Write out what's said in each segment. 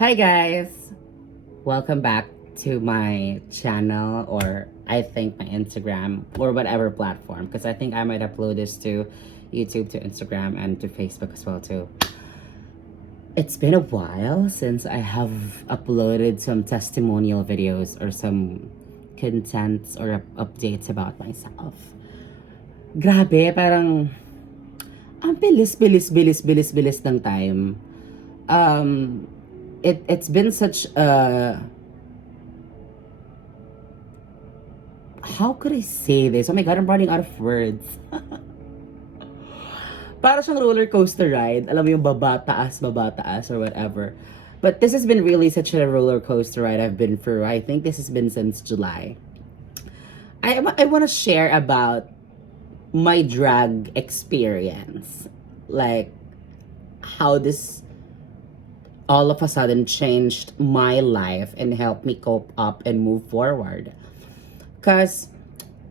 Hi guys! Welcome back to my channel, or I think my Instagram or whatever platform, because I think I might upload this to YouTube, to Instagram, and to Facebook as well too. It's been a while since I have uploaded some testimonial videos or some contents or updates about myself. Grabe, parang ang bilis ng time. It's been such a, how could I say this? Oh my god, I'm running out of words. Para siyang roller coaster ride. Alam mo yung baba, taas, or whatever. But this has been really such a roller coaster ride I've been through. I think this has been since July. I want to share about my drag experience. Like, how this all of a sudden changed my life and helped me cope up and move forward. Because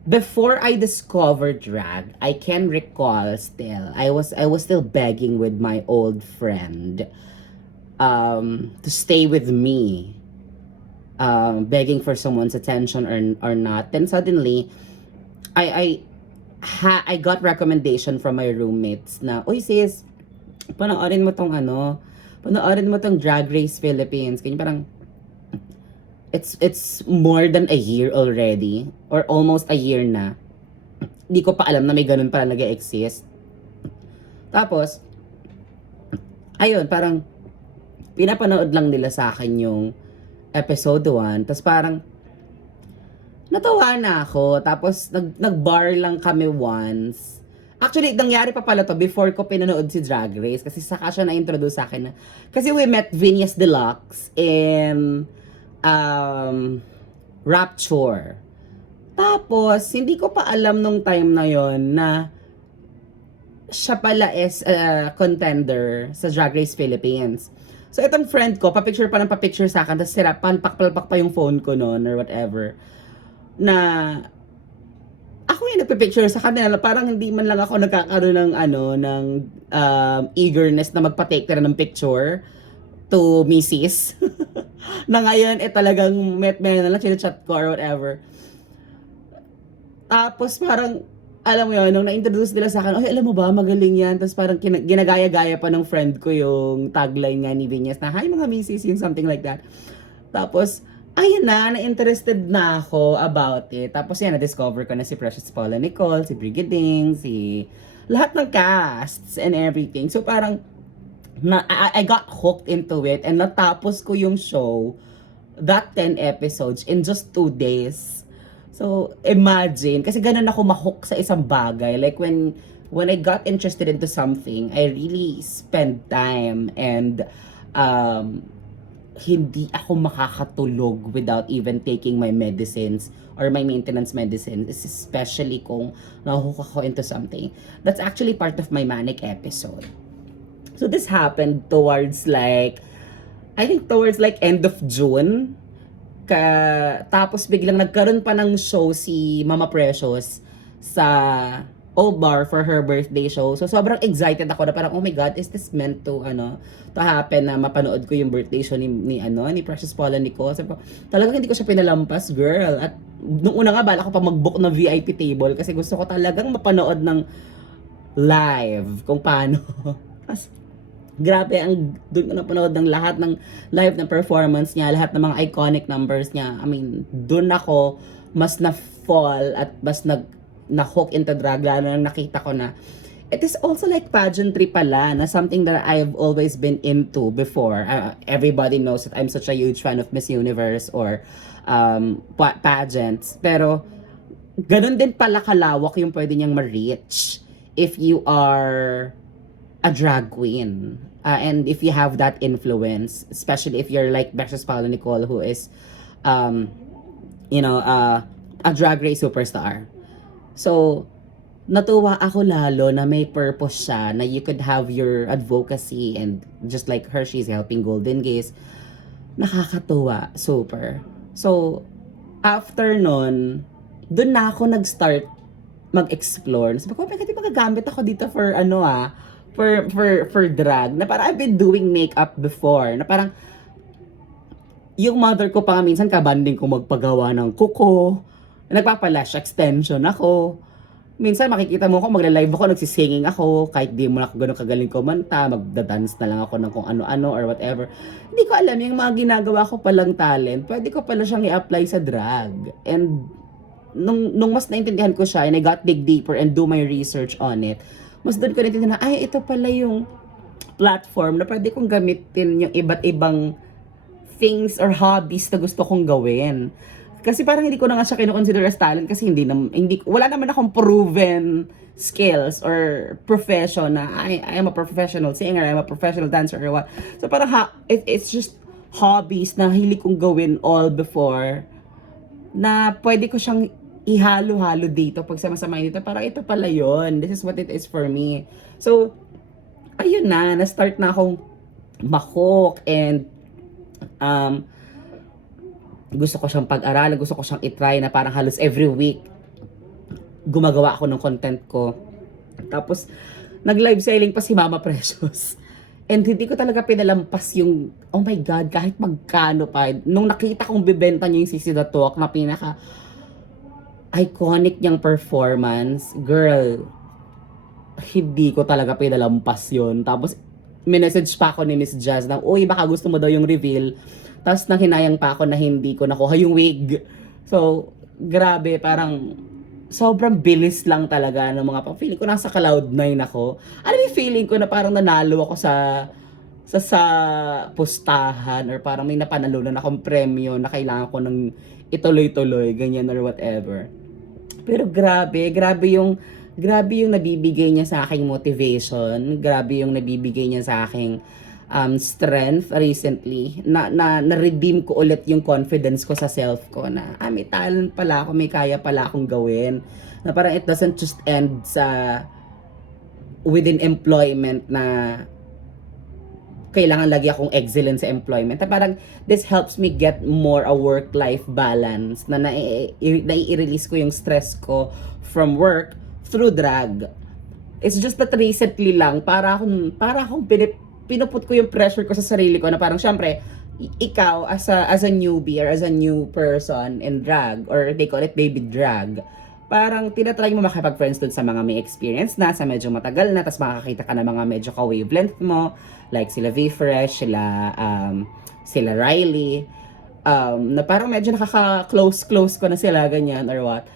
before I discovered drag, I can recall still, I was still begging with my old friend to stay with me. Begging for someone's attention or not. Then suddenly, I got recommendation from my roommates na, "Uy sis, panoorin mo tong Drag Race Philippines." Kanya parang, it's more than a year already, or almost a year na. Hindi ko pa alam na may ganun pala nag-exist. Tapos, ayun, parang pinapanood lang nila sa akin yung episode 1. Tapos parang natawa na ako. Tapos nag-bar lang kami once. Actually, nangyari pa pala to before ko pinanood si Drag Race, kasi saka siya na-introduce sa akin na, kasi we met Venus Deluxe in Rapture. Tapos, hindi ko pa alam nung time na yon na siya pala is a contender sa Drag Race Philippines. So, itong friend ko, papicture sa akin, tapos palpak pa yung phone ko noon or whatever, na ako yung nagpipicture sa kanila, parang hindi man lang ako nagkakaroon ng eagerness na magpa-take na ng picture to Mrs. Na ngayon, talagang met na lang, chinachat ko or whatever. Tapos parang, alam mo yun, nung na-introduce nila sa akin, "Ay, alam mo ba, magaling yan." Tapos parang ginagaya-gaya pa ng friend ko yung tagline nga ni Vinyas na, "Hi mga Mrs." yung something like that. Tapos, ayun na-interested na ako about it. Tapos yan, na-discover ko na si Precious Paula Nicole, si Brigading, si lahat ng casts and everything. So parang, I got hooked into it, and natapos ko yung show, that 10 episodes, in just 2 days. So, imagine, kasi ganun ako mahook sa isang bagay. Like, when I got interested into something, I really spend time, and hindi ako makakatulog without even taking my medicines or my maintenance medicines, especially kung nahuhook ako into something. That's actually part of my manic episode. So this happened towards like end of June. Tapos biglang nagkaroon pa ng show si Mama Precious sa O-Bar for her birthday show. So sobrang excited ako na parang, oh my god, is this meant to happen, na mapanood ko yung birthday show ni Precious Paula Nicole. So, talagang hindi ko siya pinalampas, girl. At nung una nga, bala ko pa mag-book ng VIP table kasi gusto ko talagang mapanood ng live kung paano. Kasi grabe, doon ko napanood ng lahat ng live na performance niya, lahat ng mga iconic numbers niya. I mean, doon ako mas na-fall at mas na-hook into drag, lalo na nakita ko na it is also like pageantry pala, na something that I've always been into before. Everybody knows that I'm such a huge fan of Miss Universe or pageants. Pero, ganun din pala kalawak yung pwede niyang ma-reach if you are a drag queen. And if you have that influence, especially if you're like Precious Paula Nicole, who is, a drag race superstar. So, natuwa ako lalo na may purpose siya, na you could have your advocacy, and just like her, she's helping Golden Gays. Nakakatuwa, super. So, after nun, dun na ako nag-start mag-explore. Sabi ko, pwede magagamit ako dito for for drag, na parang I've been doing makeup before, na parang Yung mother ko pa nga minsan kabanding ko magpagawa ng kuko. Nagpapalash extension ako. Minsan makikita mo ako, magla-live ako, nagsisinging ako, kahit di mo na ako ganun kagaling kumanta, magda-dance na lang ako ng kung ano-ano or whatever. Hindi ko alam, yung mga ginagawa ko palang talent, pwede ko pala siyang i-apply sa drag. And nung mas naintindihan ko siya, and I got dig deeper and do my research on it, mas doon ko naintindihan na, ay, ito pala yung platform na pwede kong gamitin yung iba't ibang things or hobbies na gusto kong gawin. Kasi parang hindi ko na nga siya kino-consider as talent kasi wala naman akong proven skills or profession na I am a professional singer, I am a professional dancer or what. So parang it's just hobbies na hilig kong gawin all before na pwede ko siyang ihalo-halo dito pag sama-sama dito. Parang ito pala yun. This is what it is for me. So, ayun na-start na akong makok and gusto ko siyang pag-aralan, gusto ko siyang itry na parang halos every week gumagawa ako ng content ko. Tapos, nag-live selling pa si Mama Precious. And hindi ko talaga pinalampas yung, oh my God, kahit magkano pa. Nung nakita kong bibenta niya yung Sisi The Talk na pinaka iconic niyang performance, girl, hindi ko talaga pinalampas yun. Tapos, minessage pa ako ni Miss Jazz na, uy, baka gusto mo daw yung reveal. Tapos, nanghinayang pa ako na hindi ko nakuha yung wig. So, grabe, parang sobrang bilis lang talaga ng mga feeling ko nasa cloud 9 ako. Alam mo yung feeling ko na parang nanalo ako sa pustahan or parang may napanalunan akong premyo na kailangan ko ng ituloy-tuloy, ganyan or whatever. Pero grabe yung nabibigay niya sa aking motivation, grabe yung nabibigay niya sa aking strength recently, na-redeem ko ulit yung confidence ko sa self ko na, may talent pala ako, may kaya pala akong gawin. Na parang it doesn't just end sa within employment na kailangan lagi akong excellent sa employment. Na parang this helps me get more a work-life balance na nai-release ko yung stress ko from work through drag. It's just that recently lang, para akong pinuput ko yung pressure ko sa sarili ko na parang syempre, ikaw as a newbie or as a new person in drag or they call it baby drag, parang tinatry mo makipag-friends dun sa mga may experience na, sa medyo matagal na, tapos makakita ka ng mga medyo ka-wavelength mo, like sila V-Fresh, sila Riley, na parang medyo nakaka-close ko na sila, ganyan or what.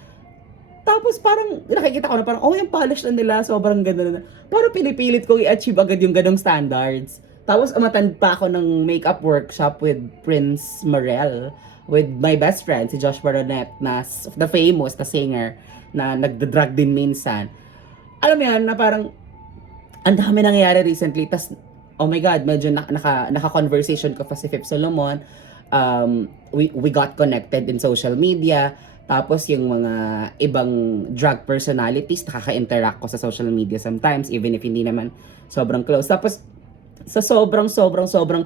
Tapos parang nakikita ko na parang, yung polish na nila, sobrang ganda na. Parang pinipilit ko i-achieve agad yung ganong standards. Tapos umattend pa ako ng makeup workshop with Prince Morel, with my best friend, si Josh Baronet, na the famous, na singer, na nagda-drag din minsan. Alam mo yan, na parang, ang dami nangyayari recently. Tas, oh my God, medyo naka-conversation ko pa si Fip Solomon. We got connected in social media. Tapos yung mga ibang drag personalities, nakaka-interact ko sa social media sometimes, even if hindi naman sobrang close. Tapos, sa sobrang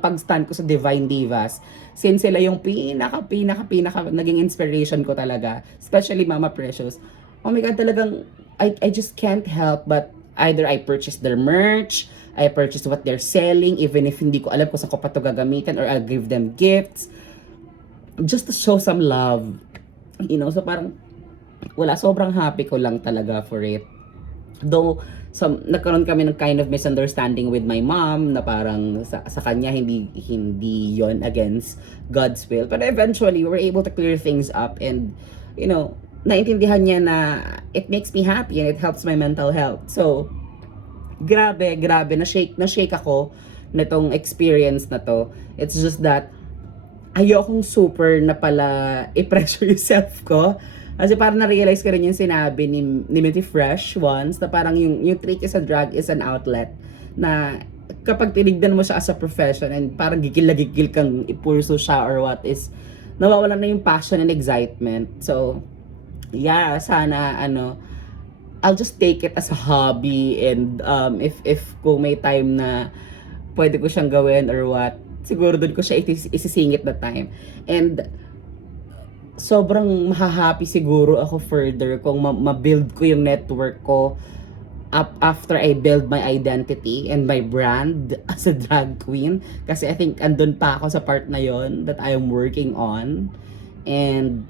pag-stand ko sa Divine Divas, since sila yung pinaka naging inspiration ko talaga, especially Mama Precious. Oh my God, talagang, I just can't help but either I purchase their merch, I purchase what they're selling, even if hindi ko alam kung saan ko pa ito gagamitin, or I'll give them gifts, just to show some love. You know, so parang sobrang happy ko lang talaga for it. Though nagkaroon kami ng kind of misunderstanding with my mom na parang sa kanya hindi yon against God's will, but eventually we were able to clear things up, and you know, naintindihan niya na it makes me happy and it helps my mental health. So grabe na shake ako nitong experience na to. It's just that ayokong super na pala i-pressure yung self ko. Kasi parang na-realize ko rin yung sinabi ni Minty Fresh once, na parang yung trick sa drag is an outlet. Na kapag tinignan mo siya as a profession and parang gigil kang ipurso siya or what, is nawawalan na yung passion and excitement. So, yeah, sana I'll just take it as a hobby, and if kung may time na pwede ko siyang gawin or what, siguro doon ko siya isisingit na time. And sobrang mahahappy siguro ako further kung ma-build ko yung network ko up after I build my identity and my brand as a drag queen. Kasi I think andun pa ako sa part na yon that I am working on. And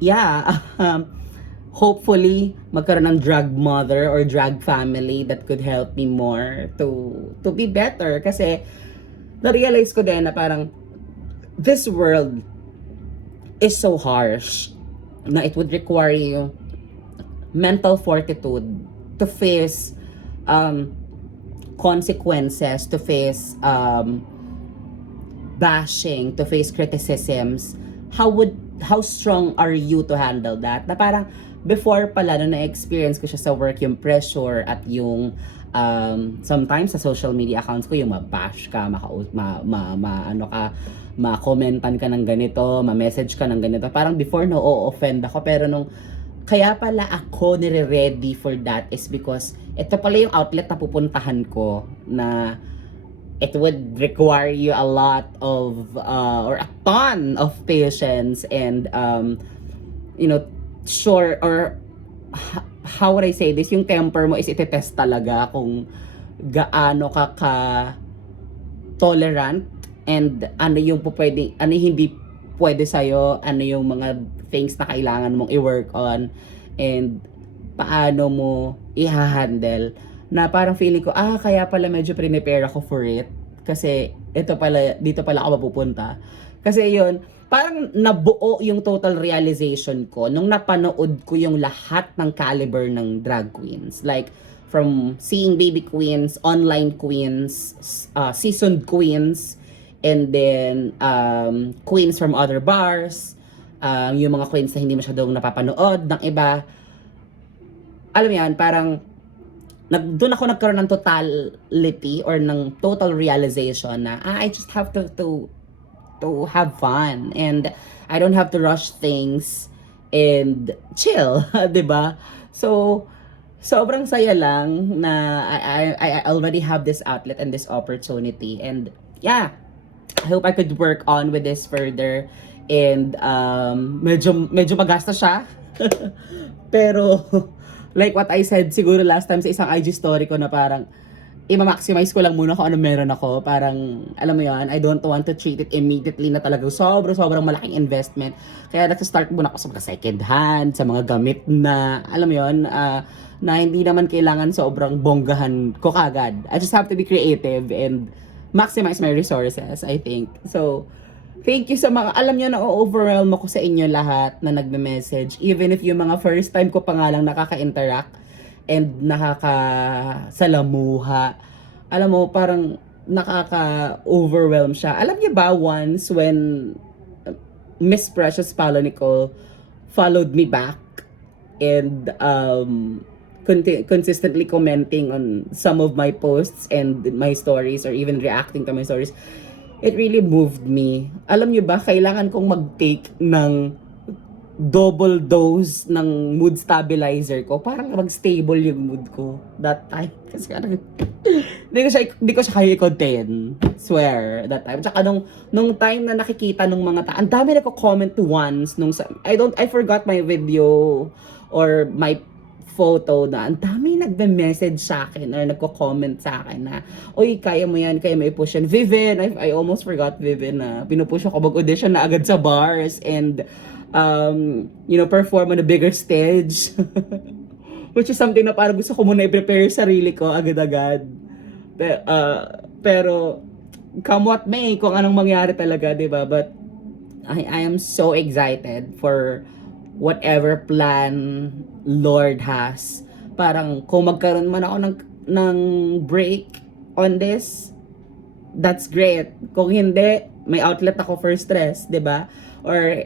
yeah, hopefully magkaroon ng drag mother or drag family that could help me more to be better. Kasi na-realize ko din na parang this world is so harsh na it would require you mental fortitude to face consequences, to face bashing, to face criticisms. How strong are you to handle that? Na parang before pala na na-experience ko siya sa work, yung pressure at yung sometimes sa social media accounts ko yung ma-bash ka, ma-commentan ka ng ganito, ma-message ka ng ganito. Parang before na-offend ako, pero nung kaya pala ako nire-ready for that is because ito pala yung outlet na pupuntahan ko na it would require you a lot of or a ton of patience and sure, or how would I say this, yung temper mo is itetest talaga kung gaano ka tolerant and ano yung pwede, ano yung hindi pwede sa'yo, ano yung mga things na kailangan mong i-work on, and paano mo i-handle. Na parang feeling ko, kaya pala medyo prepare ako for it. Kasi dito pala ako mapupunta. Kasi yun, parang nabuo yung total realization ko nung napanood ko yung lahat ng caliber ng drag queens. Like, from seeing baby queens, online queens, seasoned queens, and then queens from other bars, yung mga queens na hindi masyadong napapanood ng iba. Alam mo yan, parang doon ako nagkaroon ng totality or ng total realization na I just have to have fun and I don't have to rush things and chill, 'di ba? So sobrang saya lang na I already have this outlet and this opportunity, and yeah, I hope I could work on with this further, and medyo magasta siya. Pero like what I said siguro last time sa isang IG story ko na parang i-maximize ko lang muna kung ano meron ako. Parang, alam mo yan, I don't want to treat it immediately na talagang sobrang malaking investment. Kaya nag-start muna ako sa mga second hand, sa mga gamit na, alam mo yun, na hindi naman kailangan sobrang bonggahan ko kagad. I just have to be creative and maximize my resources, I think. So, thank you sa mga, alam nyo na overwhelm ako sa inyo lahat na nagme-message. Even if yung mga first time ko pa nga lang nakaka-interact and nakakasalamuha. Alam mo, parang nakaka-overwhelm siya. Alam niyo ba, once when Miss Precious Paolo Nicole followed me back and consistently commenting on some of my posts and my stories or even reacting to my stories, it really moved me. Alam niyo ba, kailangan kong mag-take ng double dose ng mood stabilizer ko. Parang mag-stable yung mood ko that time. Kasi hindi ko siya kaya i-contain. Swear, that time. Tsaka nung time na nakikita nung mga ang dami nagko-comment once I forgot my video or my photo na ang dami nagbe-message sa akin or nagko-comment sa akin na, oy, kaya mo yan, kaya mo i-push yan. Vivian, I almost forgot Vivian na pinupush ako mag-audition na agad sa bars and perform on a bigger stage. Which is something na parang gusto ko muna i-prepare sarili ko agad-agad. Pero come what may, kung anong mangyari talaga, diba? But I am so excited for whatever plan Lord has. Parang kung magkaroon man ako ng break on this, that's great. Kung hindi, may outlet ako for stress, diba? Or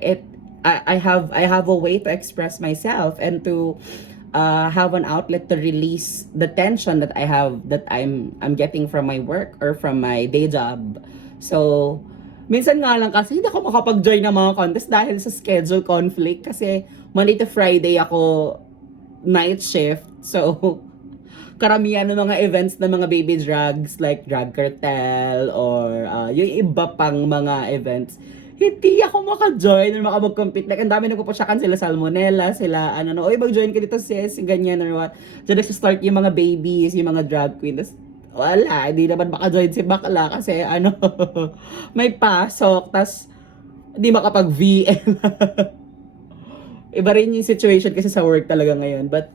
I have a way to express myself and to have an outlet to release the tension that I'm getting from my work or from my day job. So minsan nga lang kasi hindi ako makapag-join ng mga contest dahil sa schedule conflict, kasi Monday to Friday ako night shift. So karamihan ng mga events ng mga baby drags like Drag Cartel or yung iba pang mga events, hindi ako maka-join or makapag-compete. Like, ang dami nagpapasyakan sila salmonella, sila, ano, no, oy, mag-join ka dito, sis, ganyan, or what. Diyan nagsa-start yung mga babies, yung mga drag queen. Tapos, wala, hindi naman maka-join si bakla kasi, ano, may pasok, tas, hindi makapag-VM. Iba rin yung situation kasi sa work talaga ngayon. But,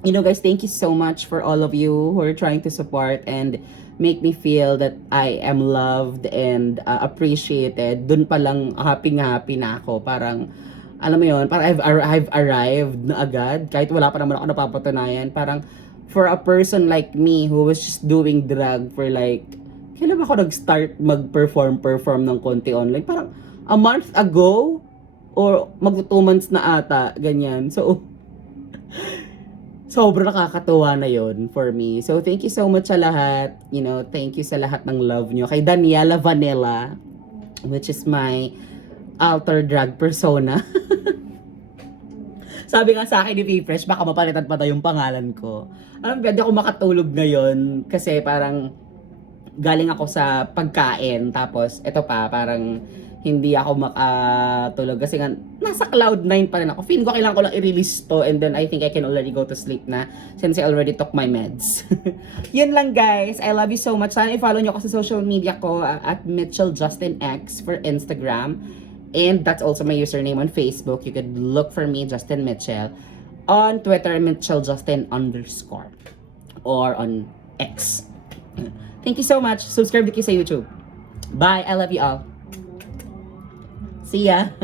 you know guys, thank you so much for all of you who are trying to support and make me feel that I am loved and appreciated. Dun pa lang happy na ako. Parang, alam mo yun, parang I've arrived na agad. Kahit wala pa naman ako napapatunayan. Parang, for a person like me who was just doing drag for like, kailan ba ako nag-start mag-perform ng konti online? Parang, a month ago? Or mag 2 months na ata, ganyan. So, sobrang nakakatuwa na yon for me. So, thank you so much sa lahat. You know, thank you sa lahat ng love nyo. Kay Daniela Vanilla, which is my alter drag persona. Sabi nga sa akin ni P-Fresh, baka mapalitan pa tayo yung pangalan ko. Alam ba, di ako makatulog ngayon kasi parang galing ako sa pagkain. Tapos, eto pa, parang hindi ako makatulog kasi nga nasa cloud 9 pa rin ako. Feeling ko kailangan ko lang i-release to and then I think I can already go to sleep na since I already took my meds. Yun lang guys. I love you so much. Sana i-follow nyo ako sa social media ko at Mitchell Justin X for Instagram. And that's also my username on Facebook. You could look for me, Justin Mitchell. On Twitter, Mitchell Justin _ or on X. Thank you so much. Subscribe to kayo sa YouTube. Bye. I love you all. See ya.